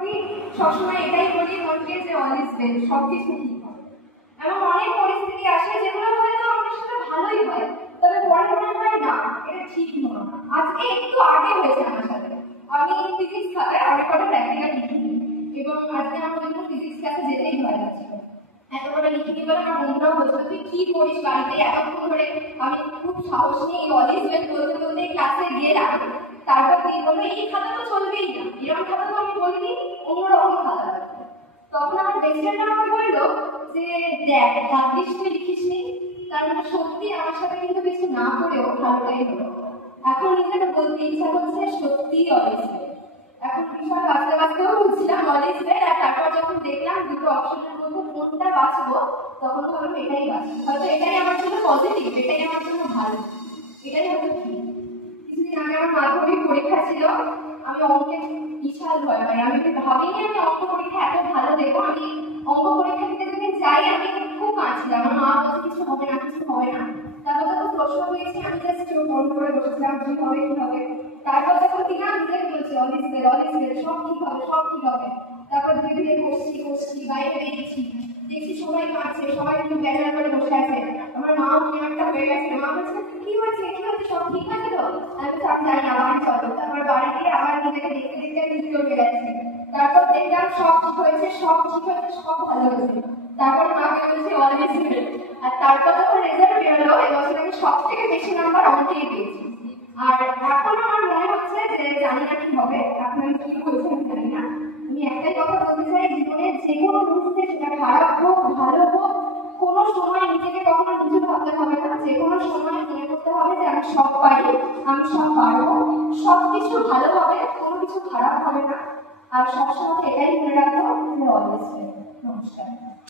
করি, সবসময় এটাই বলি মনকে যে অল ইজ ওয়েল, সবকিছু ঠিক হবে। এমন অনেক পরিস্থিতি আসে যেগুলো হয়তো আমাদের সাথে ভালোই হয়, তবে পরে মনে হয় না এটা ঠিক হলো না। আজকে একটু আগে হয়েছে আমার সাথে, আমি ফিজিক্স খাতায় অনেক কটা প্র্যাকটিক্যাল লিখিনি এবং আজকে আমার জন্য ফিজিক্স ক্লাসে যেতেই ভয় লাগছিল। এত কটা লিখিনি বলে আমার বন্ধুরাও বলছিল তুই কি করিস বাড়িতে এতক্ষণ ধরে। আমি খুব সাহস নিয়ে অল ইজ ওয়েল বলতে বলতে ক্লাসে গেলাম। তারপর তিনি বললো এই খাতা তো চলবেই না, এরকম খাতা তো আমি বলিনি, অন্যরকম খাতা লাগবে। তখন আমার বেস্ট ফ্রেন্ড আমাকে বললো যে দেখ ভাগ্যিস তুই লিখিস নি, তার মানে সত্যি আমার সাথে কিন্তু কিছু না করেও ভালোটাই হলো। এখন নিজেকে বলতে ইচ্ছা করছে সত্যিই অল ইজ ওয়েল। এখন ভীষণ বাঁচতে বাঁচতেও বুঝছিলাম অল ইজ ওয়েল, আর তারপর যখন দেখলাম দুটো অপশনের মধ্যে কোনটা বাঁচবো তখন ভাবলাম এটাই বাঁচবো, হয়তো এটাই আমার জন্য পজিটিভ, এটাই আমার জন্য ভালো, এটাই হয়তো ঠিক। কিছুদিন আগে আমার মাধ্যমিক পরীক্ষা ছিল, আমি অঙ্কে বিশাল ভয় পাই, আমি ভাবিনি আমি অঙ্ক পরীক্ষা এত ভালো দেবো। আমি অঙ্ক পরীক্ষা দিতে যদি যাই আমি খুব কাঁদছিলাম, আমার মা বলছে কিছু হবে না কিছু হবে না। তারপর যখন প্রশ্ন পেয়েছি আমি জাস্ট চোখ বন্ধ করে বসেছিলাম কি হবে কি হবে। তারপর যখন দিলাম নিজেকে বলছি all is well all is well, সব ঠিক হবে সব ঠিক হবে। তারপর ধীরে ধীরে বসছি বাইরে বেরিয়েছি, দেখছি সবাই কাঁদছে, সবাই কিন্তু ব্যানার করে বসে আছে। আমার মা মনে একটা হয়ে গেছে, মা বলছে কি হয়েছে সব ঠিক আছে তো? আমি তো আমি জানি না বাড়ি চলো। তারপর বাড়ি গিয়ে আবার নিজেকে দেখতে দেখতে খুশি হয়ে গেছে। তারপর দেখলাম সব ঠিক হয়েছে সব ঠিক হয়েছে সব ভালো হয়েছে। তারপর মাকে বলছি অল ইজ ওয়েল। আর তারপর যখন রেজাল্ট বেরোলো এবছর আমি সব থেকে বেশি নাম্বার অঙ্কেই পেয়েছি। আর এখন আমার মনে হচ্ছে যে জানি না কি হবে, এখন আমি কি বলছি আমি জানি না। আমি একটাই কথা বলতে চাই, জীবনের যে কোনো মুহূর্তে সেটা খারাপ হোক ভালো হোক, কোনো সময় নিজেকে কখনো কিছু ভাবতে হবে না। যে কোনো সময় মনে করতে হবে যে আমি সব পারি, আমি সব পারবো, সবকিছু ভালো হবে, কোনো কিছু খারাপ হবে না। আর সবসময় এটাই মনে রাখবো যে অল ইজ ওয়েল। নমস্কার।